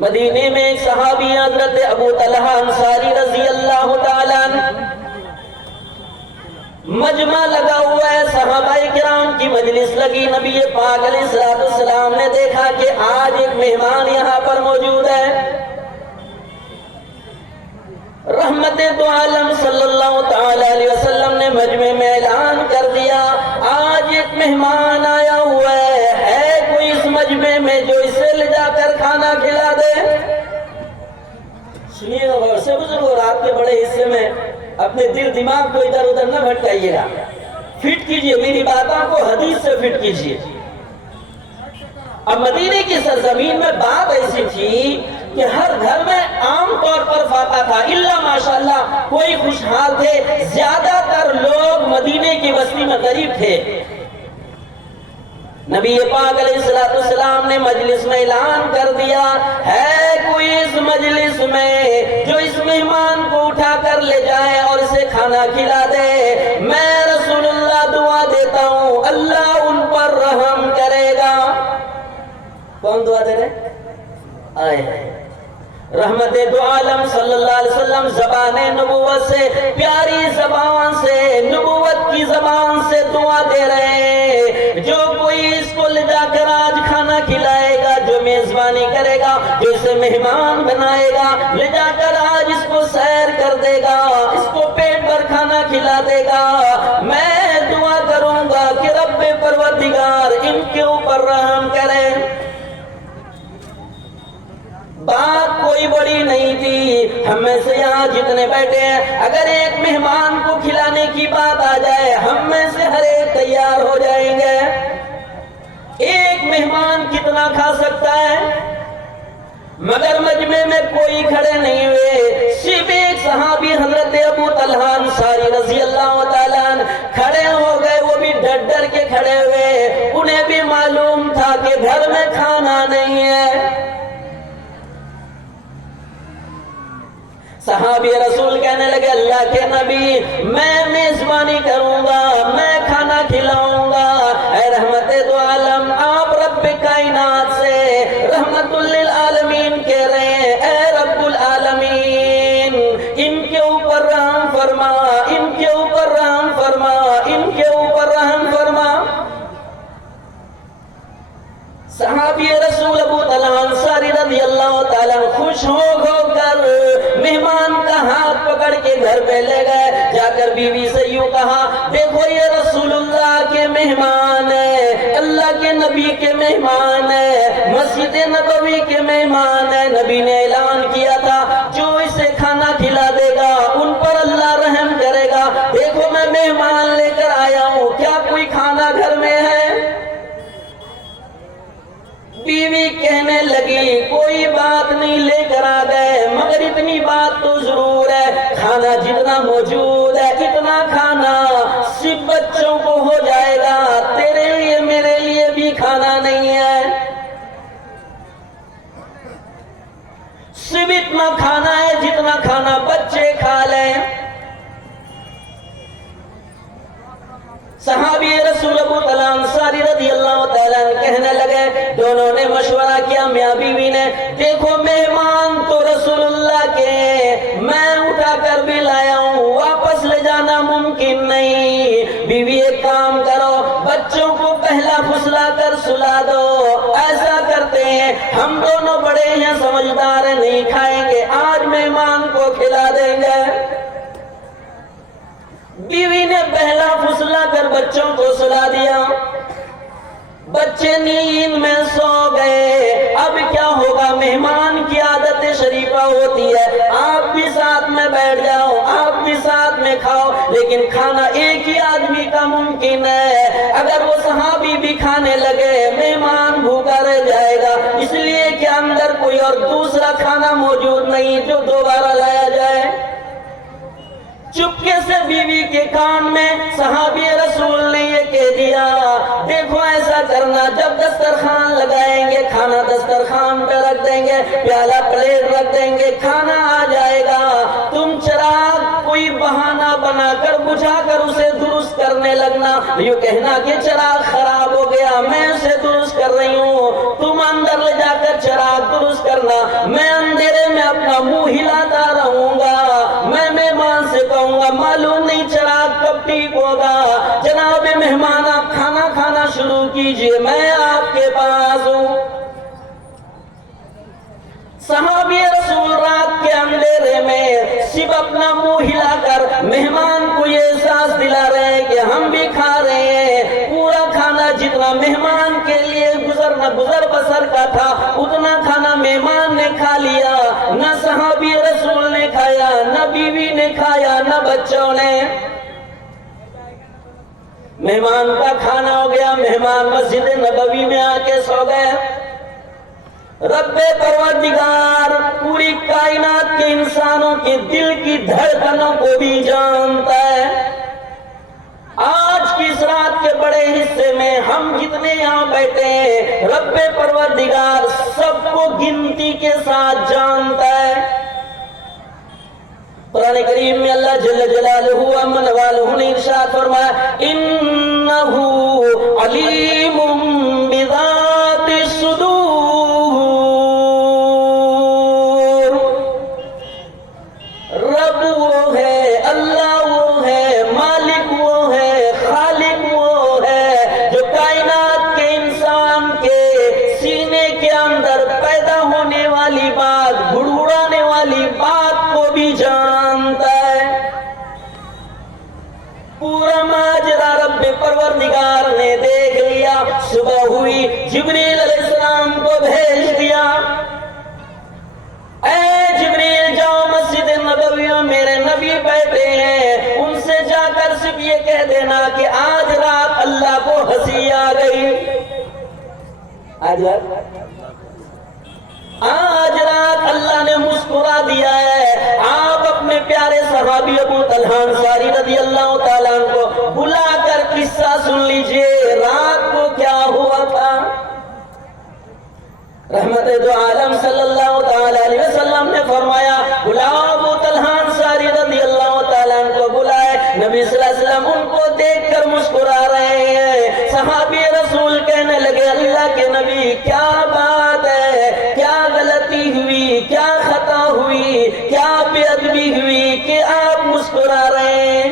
مدینے میں ایک صحابی حضرت ابو طلحہ انصاری رضی اللہ تعالیٰ عنہ، مجمع لگا ہوا ہے، صحابہ کرام کی مجلس لگی، نبی پاک علیہ السلام نے دیکھا کہ آج ایک مہمان یہاں پر موجود ہے۔ رحمت دو عالم صلی اللہ تعالی علیہ وسلم نے مجمع میں اعلان کر دیا، آج ایک مہمان آیا ہوا ہے کوئی اس مجمع میں جو اسے لے جا کر کھانا کھلا دے؟ سنیے گا غور سے بزرگوں، رات کے بڑے حصے میں اپنے دل دماغ کو ادھر ادھر نہ بھٹکائیے گا، فٹ کیجئے میری باتوں کو، حدیث سے فٹ کیجئے۔ اب مدینے کی سرزمین میں بات ایسی تھی کہ ہر گھر میں عام طور پر فاقہ تھا، الا ماشاءاللہ کوئی خوشحال تھے، زیادہ تر لوگ مدینے کی بستی میں غریب تھے۔ نبی پاک علیہ السلام نے مجلس میں اعلان کر دیا، ہے کوئی اس مجلس میں جو اس مہمان کو اٹھا کر لے جائے اور اسے کھانا کھلا دے؟ میں رسول اللہ دعا دیتا ہوں اللہ ان پر رحم کرے گا۔ کون دعا دے رہے؟ آئے رحمت دو عالم صلی اللہ علیہ وسلم زبان نبوت سے، پیاری زبان سے، نبوت کی زبان سے دعا دے رہے ہیں، جو کوئی اس کو لے جا کر آج کھانا کھلائے گا، جو میزبانی کرے گا، جو اسے مہمان بنائے گا، لے جا کر آج اس کو سیر کر دے گا، اس کو پیٹ بھر کھانا کھلا دے گا، میں دعا کروں گا کہ رب پروردگار ان کے اوپر رحم کرے۔ بات کوئی بڑی نہیں تھی، ہم میں سے یہاں جتنے بیٹھے ہیں اگر ایک مہمان کو کھلانے کی بات آ جائے ہم میں سے ہر ایک تیار ہو جائیں گے۔ ایک مہمان کتنا کھا سکتا ہے؟ مگر مجمع میں کوئی کھڑے نہیں ہوئے، صرف ایک صحابی حضرت ابو طلحہ انصاری رضی اللہ تعالیٰ عنہ کھڑے ہو گئے، وہ بھی ڈر ڈر کے کھڑے ہوئے، انہیں بھی معلوم تھا کہ گھر میں کھانا نہیں ہے۔ صحابی رسول کہنے لگے اللہ کے نبی میں میزبانی کروں گا، میں کھانا کھلاؤں گا، اے رحمت دو عالم آپ رب کائنات سے رحمت للعالمین کہہ رہے ہیں، اے رب العالمین ان کے اوپر رحم فرما، ان کے اوپر رحم فرما، ان کے اوپر رحم فرما۔ صحابی رسول ابو طلحہ انصاری رضی اللہ تعالیٰ خوش ہو کر مہمان کا ہاتھ پکڑ کے گھر پہ لے گئے، جا کر بیوی سے یوں کہا دیکھو یہ رسول اللہ کے مہمان ہیں، اللہ کے نبی کے مہمان ہیں، مسجد نبوی کے مہمان ہیں، نبی نے اعلان کیا تھا جو اسے کھانا کھلا دے گا ان پر اللہ رحم کرے گا، دیکھو میں مہمان لے کر آیا ہوں، کیا کوئی کھانا گھر میں ہے؟ بیوی کہنے لگی کوئی بات نہیں لے کر آ گئے، مگر اتنی بات تو ضرور ہے کھانا جتنا موجود ہے اتنا کھانا صرف بچوں کو ہو جائے گا، تیرے لیے میرے لیے بھی کھانا نہیں ہے، صرف اتنا کھانا ہے جتنا کھانا بچے کھا لیں۔ صحابی رسول ابو طلحہ انصاری رضی اللہ تعالیٰ کہنے لگے، دونوں نے مشورہ کیا میاں بیوی نے، دیکھو مہمان تو رسول اللہ کے میں اٹھا کر بھی لایا ہوں، واپس لے جانا ممکن نہیں، بیوی ایک کام کرو بچوں کو پہلا پھسلا کر سلا دو، ایسا کرتے ہیں ہم دونوں بڑے ہیں سمجھدار ہیں نہیں کھائیں گے، آج مہمان کو کھلا دیں گے۔ بیوی نے پہلا پھسلا کر بچوں کو سلا دیا، بچے نیند میں سو گئے، اب کیا ہوگا؟ مہمان کی عادت شریفہ ہوتی ہے آپ بھی ساتھ میں بیٹھ جاؤ، آپ بھی ساتھ میں کھاؤ، لیکن کھانا ایک ہی آدمی کا ممکن ہے، اگر وہ صحابی بھی کھانے لگے مہمان بھوکا رہ جائے گا، اس لیے کہ اندر کوئی اور دوسرا کھانا موجود نہیں جو دوبارہ لایا جائے۔ چپکے سے بیوی کے کان میں صحابی رسول نے یہ کہہ دیا دیکھو ایسا کرنا جب دسترخوان لگائیں گے کھانا دسترخوان پہ رکھ دیں گے، پیالہ پلیٹ رکھ دیں گے، کھانا آ جائے گا، تم چراغ کوئی بہانہ بنا کر بجھا کر اسے درست کرنے لگنا، یہ کہنا کہ چراغ خراب ہو گیا میں اسے درست کر رہی ہوں، تم اندر لے جا کر چراغ درست کرنا، میں اندھیرے میں اپنا منہ ہلاتا رہوں گا، میں مہمان سے کہوں گا معلوم نہیں چراغ کب ٹھیک ہوگا، جناب مہمان آپ کھانا کھانا شروع کیجئے، میں آپ کے پاس ہوں۔ صحابی رسول رات کے اندھیرے میں صرف اپنا منہ ہلا کر مہمان کو یہ احساس دلا رہے ہیں کہ ہم بھی کھا رہے ہیں، پورا کھانا جتنا مہمان کے لیے گزر بسر کا تھا اتنا کھانا مہمان نے کھا لیا، نہ صحابی رسول نے کھایا، نہ بیوی نے کھایا، نہ بچوں نے۔ مہمان کا کھانا ہو گیا، مہمان مسجد نبوی میں آ کے سو گئے۔ رب پروردگار پوری کائنات کے انسانوں کے دل کی دھڑکنوں کو بھی جانتا ہے۔ آج کی اس رات کے بڑے حصے میں ہم جتنے یہاں بیٹھے ہیں رب پروردگار سب کو گنتی کے ساتھ جانتا ہے۔ قرآن کریم میں اللہ جل جلالہ امن والہ نے ارشاد فرمایا انہ علیم بذات الصدور، رب وہ ہے، اللہ وہ ہے، مالک وہ ہے، خالق وہ ہے جو کائنات کے انسان کے سینے کے اندر پیدا ہونے والی بات، گڑگڑانے والی بات کو بھی جانتا ہے۔ پورا ماجرا رب پروردگار نے دیکھ لیا، صبح ہوئی جبریل علیہ السلام کو بھیج دیا، اے جبریل جاؤ مسجد نبوی میں میرے نبی بیٹھے ہیں، ان سے جا کر صرف یہ کہہ دینا کہ آج رات اللہ کو ہنسی آ گئی، آج رات اللہ نے مسکرا دیا ہے۔ آپ اپنے پیارے صحابی ابو طلحہ انصاری رضی اللہ تعالیٰ عنہ کو بلا کر قصہ سن لیجئے، رات کو کیا ہوا تھا۔ رحمت دو عالم صلی اللہ تعالیٰ علیہ وسلم نے فرمایا بلاؤ ابو طلحہ انصاری رضی اللہ تعالیٰ عنہ کو بلائے، نبی صلی اللہ علیہ وسلم ان کو دیکھ کر مسکرا رہے ہیں۔ صحابی رسول کہنے لگے اللہ کے نبی کیا بات ہے، کیا غلطی ہوئی، کیا خطا ہوئی، کیا بے ادبی ہوئی کہ آپ مسکرا رہے ہیں۔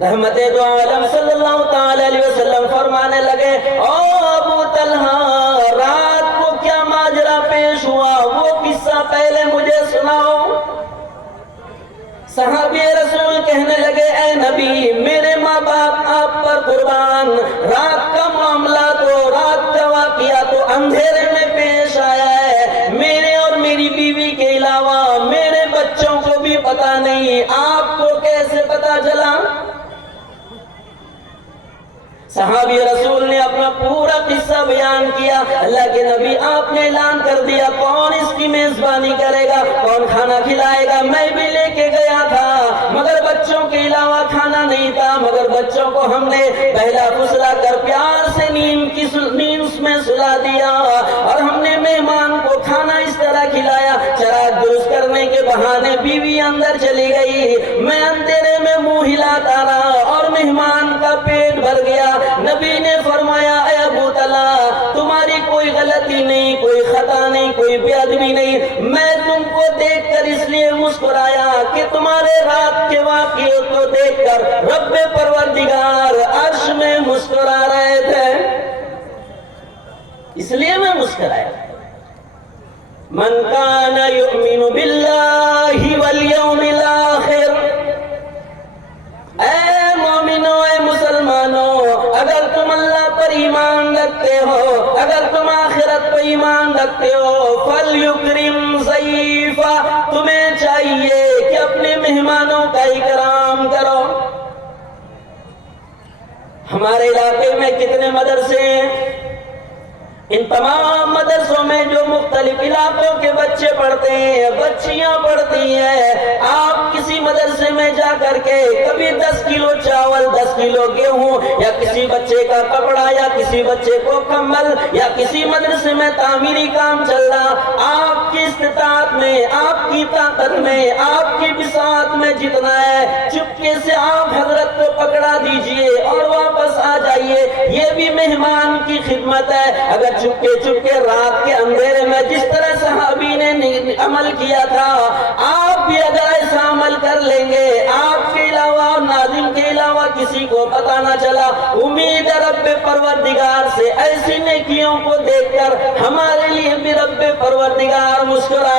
رحمت دو عالم صلی اللہ تعالیٰ علیہ وسلم فرمانے لگے او ابو طلحہ رات کو کیا ماجرا پیش ہوا وہ قصہ پہلے مجھے سناؤ۔ صحابی رسول کہنے لگے اے نبی میرے ماں باپ آپ پر قربان، رات کا معاملہ تو رات کا واقعہ تو اندھیرے میں پیش آیا ہے، میرے اور میری بیوی کے علاوہ میرے بچوں کو بھی پتا نہیں، آپ کو کیسے پتا چلا؟ صحابی رسول نے اپنا پورا قصہ بیان کیا۔ اللہ کے نبی آپ نے اعلان کر دیا کون اس کی میزبانی کرے گا، کون کھانا کھلائے گا، میں بھی لے کے گیا تھا مگر بچوں کے علاوہ کھانا نہیں تھا، مگر بچوں کو ہم نے پہلا پھسلا کر پیار سے نیند میں سلا دیا اور ہم نے مہمان کو کھانا اس طرح کھلایا، چراغ درست کرنے کے بہانے بیوی اندر چلی گئی، میں اندھیرے میں منہ ہلاتا رہا اور مہمان کا پیٹ بھر گیا۔ نبی نے فرمایا اے ابو طلحہ تمہاری کوئی غلطی نہیں، کوئی خطا نہیں، کوئی بے ادبی نہیں، میں تم کو دیکھ کر اس لیے مسکرایا کہ تمہارے رات کے واقعے کو دیکھ کر رب پروردگار عرش میں مسکرا رہے تھے، اس لیے میں مسکرایا۔ من کان یؤمن باللہ والیوم الاخر، اے مومنوں اے مسلمانوں اگر تم اللہ پر ایمان رکھتے ہو، اگر تم آخرت پر ایمان رکھتے ہو فَلْيُكْرِمْ ضَيْفَهُ، تمہیں چاہیے کہ اپنے مہمانوں کا اکرام کرو۔ ہمارے علاقے میں کتنے مدرسے ہیں، ان تمام مدرسوں میں جو مختلف علاقوں کے بچے پڑھتے ہیں، بچیاں پڑھتی ہیں، آپ کسی مدرسے میں جا کر کے کبھی 10 کلو چاول 10 کلو گیہوں یا کسی بچے کا کپڑا یا کسی بچے کو کمبل یا کسی مدرسے میں تعمیری کام چل رہا، آپ کے استطاعت میں، آپ کی طاقت میں، آپ کی بساط میں جتنا ہے، چپکے سے آپ حضرت کو پکڑا دیجئے اور واپس آ جائیے۔ یہ بھی مہمان کی خدمت ہے۔ اگر چپکے چپکے رات کے اندھیرے میں جس طرح صحابی نے عمل کیا تھا، آپ بھی اگر ایسا عمل کر لیں گے، آپ کے علاوہ اور ناظم کے علاوہ کسی کو پتہ نہ چلا، امید ہے رب پروردگار سے ایسی نیکیوں کو دیکھ کر ہمارے لیے بھی رب پروردگار مسکرا